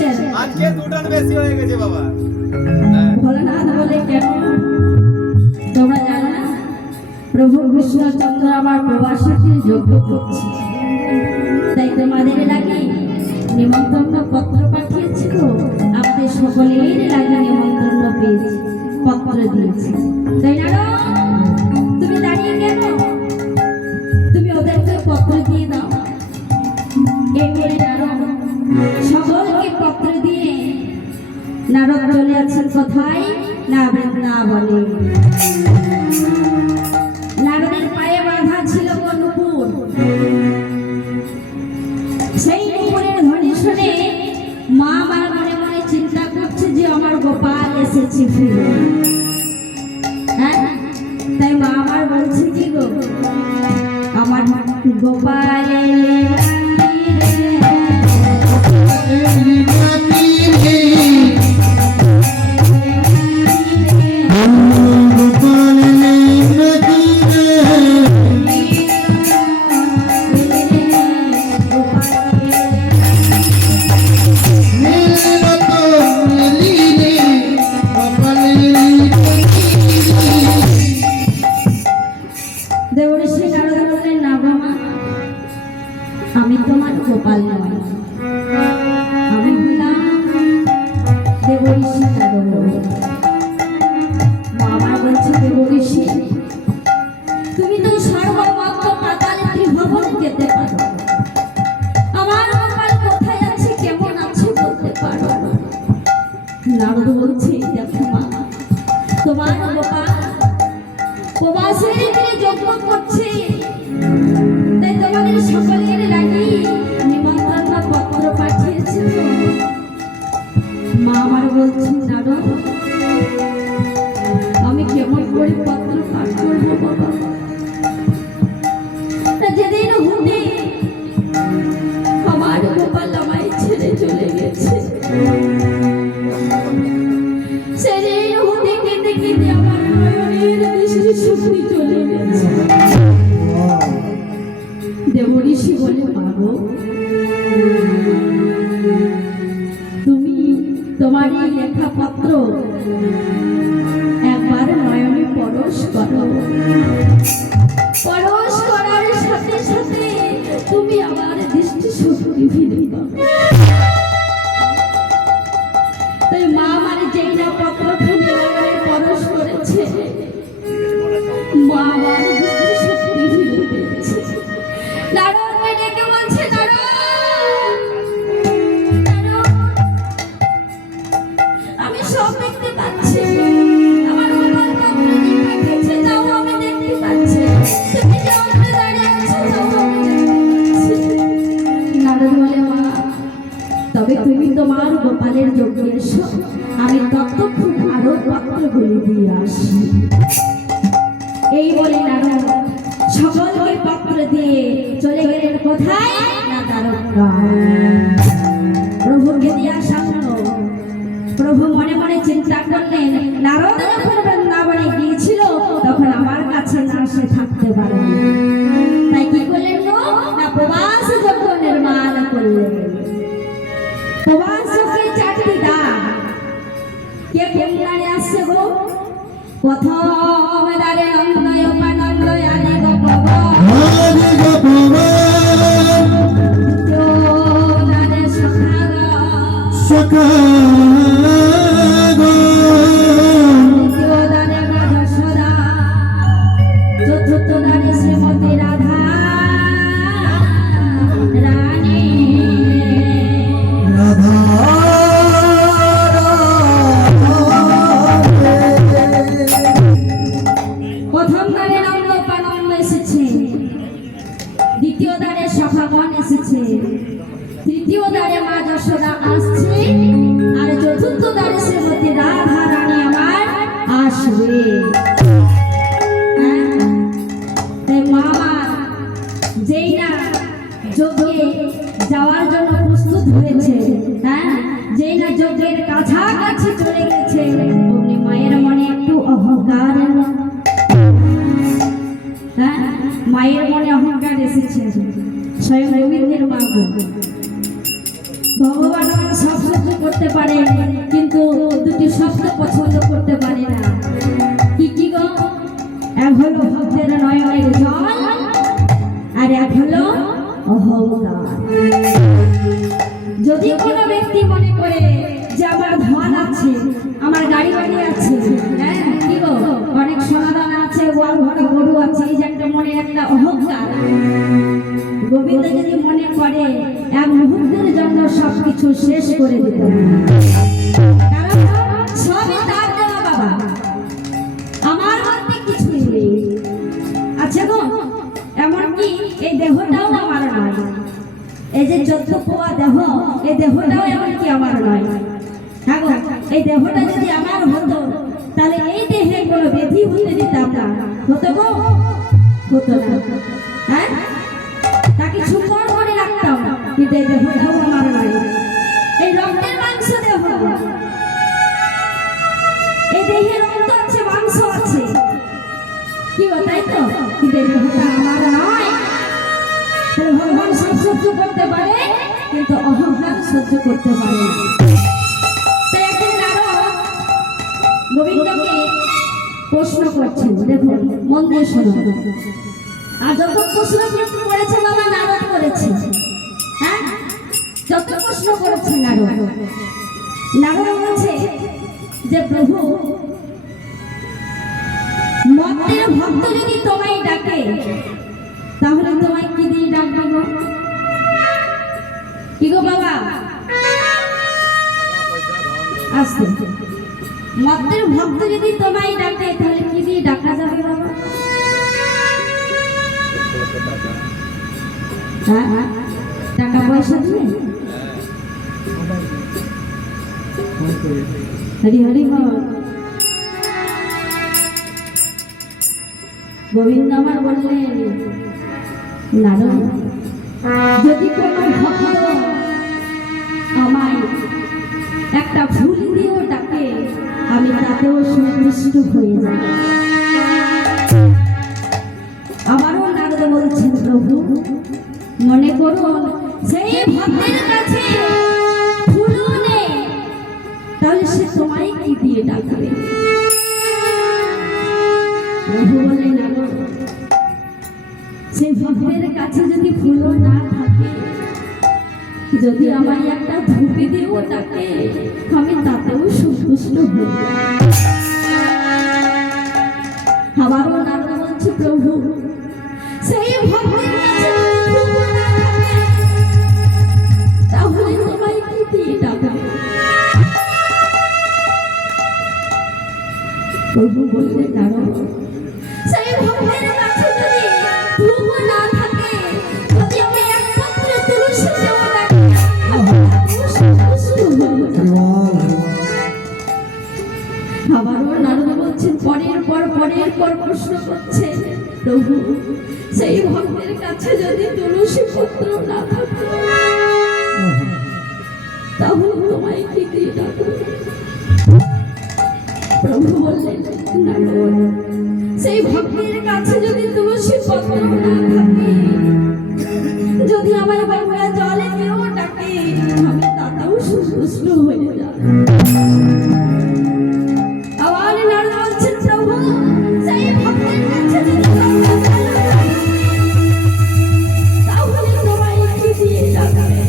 কিসের? আজকে দুটার বেশি হয়ে গেছে বাবা। ভোলানাথ বলে কেন তোমরা জানো না? প্রভু কৃষ্ণচন্দ্র আমার প্রবাসীদের যজ্ঞ করছে, তাই তোমাদের লাগে নিমন্ত্রণ পত্র পাঠিয়েছিল। আমাদের সকলের লাগে নিমন্ত্রণ পেয়েছি, পত্র দিয়েছি। তাই না? তুমি দাঁড়িয়ে কেন? তুমি ওদেরকে পত্র দিয়ে দাও। এই বলে নারদ সকলকে পত্র দিয়ে নারদ চলে আছেন কোথায়? না বৃন্দাবনে। নারদের পায়ে বাঁধা ছিল নুপুর। সেই নুপুরের ধ্বনি শুনে মা আমার মনে মনে চিন্তা করছে যে আমার গোপাল এসেছে ফিরে। হ্যাঁ, তাই মা আমার বলছে কি গো, আমার গোপাল আমি তোমার গোপাল নয়, আমি হলাম দেবঋষি নারদ। আমার বলছে দেবঋষি, তুমি তো সর্বমাত্র পাতালে ত্রিভুবন যেতে পারো, আমার গোপাল কোথায় আছে কেমন আছে বলতে পারো? নারদ বলছে দেখো মা, তোমার গোপাল প্রবাসের দিকে যজ্ঞ করছে, তাই তোমাদের সকলের লাগি নিমন্ত্রণ পত্র পাঠিয়েছে। মা আমার বলছে নারদ, আমি কেমন করে পত্র পাঠ করবো বাবা? যেদিন হতে আমার গোপাল আমায় ছেড়ে চলে গেছে, সেদিন হতে কেঁদে কেঁদে আমার নয়নের দৃষ্টি শক্তি চলে গেছে। দেবঋষি বলে পাবো, তুমি তোমার এই লেখা পত্র একবার নয়নে পরশ করো, পরশ করার সাথে সাথে তুমি আমার দৃষ্টি শক্তি ফিরে পাবে। তাই মা আমার যেই না পত্রখানি নয়নে পরশ করেছে, মা আমার দৃষ্টি শক্তি ফিরে পেয়েছে। আমি সব দেখতে পাচ্ছি, আমার গোপাল পত্র দিয়ে পাঠিয়েছে, তাও আমি দেখতে পাচ্ছি। তুমি যে ওখানে দাঁড়িয়ে আছো তাও আমি দেখতে পাচ্ছি। নারদ বলে মা, তবে তুমি তোমার গোপালের যজ্ঞে এসো, আমি ততক্ষণ আরো পত্রগুলি দিয়ে আসি। এই বলে নারদ সকলকে পত্র দিয়ে চলে গেলেন কোথায়? না দ্বারকা। প্রভুকে দিয়া সামনে প্রভু মনে মনে চিন্তা করলেন, নারদ যখন বৃন্দাবনে গিয়েছিল তখন আমার কাছে না সে থাকতে পারে, তাই কি করলেন গো, না প্রবাস যজ্ঞ নির্মাণ করলেন। প্রবাস যজ্ঞের 4টি দ্বার। কে কোন দ্বারে আসছে গো? প্রথম দ্বারে নন্দয় উপানন্দ আদি গোপবান, দ্বিতীয় দ্বারে সখাগণ, তৃতীয় দ্বারে মা যশোদা, চতুর্থ দ্বারে শ্রীমতী রাধা রানী। প্রথম দ্বারে নন্দ উপানন্দ এসেছে, দ্বিতীয় দ্বারে সখাগণ এসেছে, তৃতীয় দ্বারে মা যশোদা আসছে, আর চতুর্থ দ্বারে শ্রীমতী রাধা রানী আমার আসবে। তাই মা যেই না যজ্ঞে যাওয়ার জন্য প্রস্তুত হয়েছে, হ্যাঁ, যেই না যজ্ঞের কাছাকাছি চলে গেছে, অমনি মায়ের মনে একটু অহংকার এলো। হ্যাঁ, মায়ের মনে অহংকার এসেছে। স্বয়ং গোবিন্দের মা ভগবান আমার সব করতে পারে, কিন্তু দুটি শব্দ পছন্দ করতে পারে না। কি কি গো? এক হলো ভক্তের নয়নের জল, আর এক হলো অহংকার। যদি কোনো ব্যক্তি মনে করে যে আমার ধন আছে, আমার গাড়ি বাড়ি আছে, হ্যাঁ কি গো, অনেক সোনাদানা আছে, গোয়াল ভরা গরু আছে, এই যে একটা মনে একটা অহংকার, গোবিন্দ যদি মনে করে এক মুহূর্তের জন্য সবকিছু শেষ করে দিতে হবে। কারণ সবই তার দেওয়া বাবা, আমার মধ্যে কিছুই নেই। আচ্ছা গো, এমনকি এই দেহটাও আমার নয়, এই যে 14 পোয়া দেহ, এই দেহটাও এমনকি আমার নয়। হ্যাঁ গো, এই দেহটা যদি আমার হতো তাহলে এই দেহে কোনো ব্যাধি হতে দিতাম না, হতো গো? হতো না। হ্যাঁ, তাকে সুন্দর করে রাখতাম, কিন্তু এই দেহটাও আমার নয়। এই রক্তের মাংস দেহ, এই দেহে রক্ত আছে, মাংস আছে, কি গো, তাই তো? কিন্তু এই দেহটা আমার নয়। ভগবান সব সহ্য করতে পারে, কিন্তু অহংকার সহ্য করতে পারে না। তাই একদিন নারদ গোবিন্দকে প্রশ্ন করছেন, দেখুন মন দিয়ে শুনুন। আর যত প্রশ্ন কিন্তু করেছে বাবা নারদ করেছে, হ্যাঁ যত প্রশ্ন করেছে নারদ, নারদ বলছে যে প্রভু, মত্তের ভক্ত যদি তোমায় ডাকে তাহলে তোমায় কি দিয়ে ডাকবে গো? কি গো বাবা? আস্তে। মত্তের ভক্ত যদি তোমায় ডাকে তাহলে কি দিয়ে ডাকা যাবে বাবা? হ্যাঁ, টাকা পয়সা দিয়ে? হরি হরি বল। গোবিন্দ আমার বললেন, নারদ, যদি কোনো ভক্ত আমায় একটা ফুল দিয়েও ডাকে আমি তাতেও সন্তুষ্ট হয়ে যাই। আবারও নারদ বলছেন, প্রভু মনে করুন সেই ভক্তের কাছে ফুলও নেই, তাহলে সে তোমায় কি দিয়ে ডাকবে? প্রভু বললেন, নারদ, সেই ভক্তের কাছে যদি ফুলও না থাকে, যদি আমায় একটা ধূপি দিয়েও ডাকে আমি তাতেও সন্তুষ্ট হই। আবারও নারদ বলছে, প্রভু সেই ভক্তের কাছে যদি ধূপও না থাকে তাহলে তোমায় কি দিয়ে ডাকবে? প্রভু বললেন, নারদ, সেই ভক্তের কাছে যদি ধূপও না থাকে, যদি আমি একমাত্র তুলসী দেব ডাকি তাতেও সন্তুষ্ট হই। আবারও নারদ বলছেন, পরের পর প্রশ্ন করছে, প্রভু সেই ভক্তের কাছে যদি তুলসী পত্র না থাকে তাহলে তোমায় কি দিয়ে ডাকবে? প্রভু বললেন, নারদ, সেই ভক্তের কাছে যদি তুলসী পত্র না থাকে, যদি আমার গঙ্গা জলে কেউ ডাকে আমি তাতেও সন্তুষ্ট হয়ে যাব। আবার নারদ বলছেন, প্রভু সেই ভক্তের কাছে যদি গঙ্গা জল থাকে তাহলে তোমায় কি দিয়ে ডাকবে?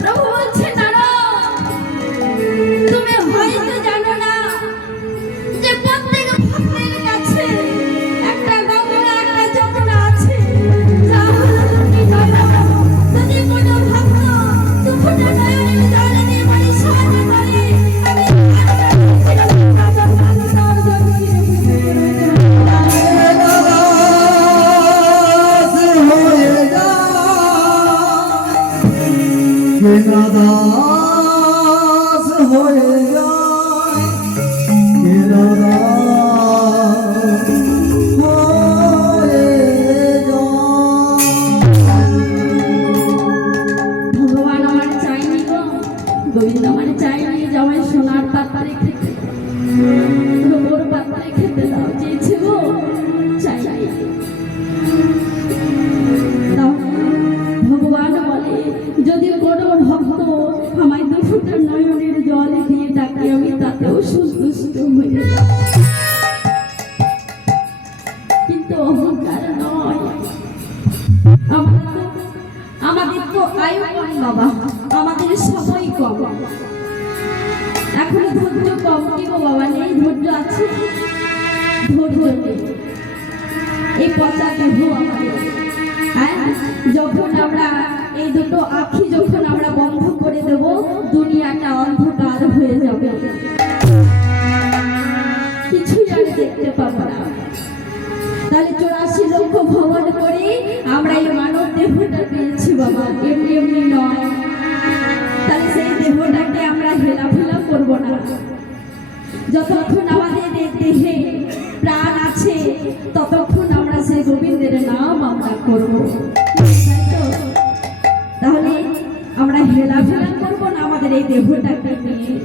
প্রভু বলছেন, নারদ, তুমি হয়তো জানো না যে প্রত্যেক ভক্তের কাছে একটা গঙ্গা, একটা যমুনা আছে, যা হলো দুটি নয়ন। যদি কোনো ভক্ত দুটো নয়নের জল দিয়ে পরিষ্কার করে, আমি দাস হয়ে যায়, দাস হয়ে যায়। ভগবান আমার চাইনি গো, গোবিন্দ আমার চাইনি যে আমায় সোনার পাত্রে খেতে, রূপোর পাত্রে খেতে দাও, চেয়েছে গো, চাই। ভগবান বলে, যদি আমাদের তো আয়ু কম বাবা, আমাদের সময় কম, এখন ধৈর্য কম। কি গো বাবা, নেই ধৈর্য? আছে ধৈর্য নেই। এই পচা দেহ আমাদের, হ্যাঁ, যখন আমরা এই দুটো আঁখি যখন আমরা বন্ধ করে দেব, দুনিয়াটা অন্ধকার হয়ে যাবে, কিছুই আর দেখতে পাবো না। তাহলে 84 লক্ষ ভ্রমণ করে আমরা এই মানব দেহটা পেয়েছি বাবা, এমনি এমনি নয়। তাহলে সেই দেহটাকে আমরা হেলাফেলা করবো না। যতক্ষণ আমাদের এই দেহে প্রাণ আছে, ততক্ষণ আমরা সেই গোবিন্দের নাম আমরা করবো, তাই তো? তাহলে আমরা হেলাফেলা করবো না আমাদের এই দেহটাকে নিয়ে।